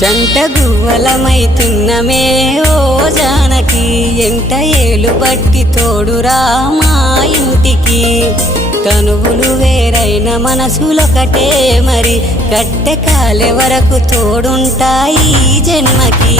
జంట గువ్వలమైతున్నమే ఓ జానకి ఎంట ఏలు బట్టి తోడురా మా ఇంటికి తనువులు వేరైన మనసులొకటే మరి కట్టె కాలే వరకు తోడుంటాయి జన్మకి।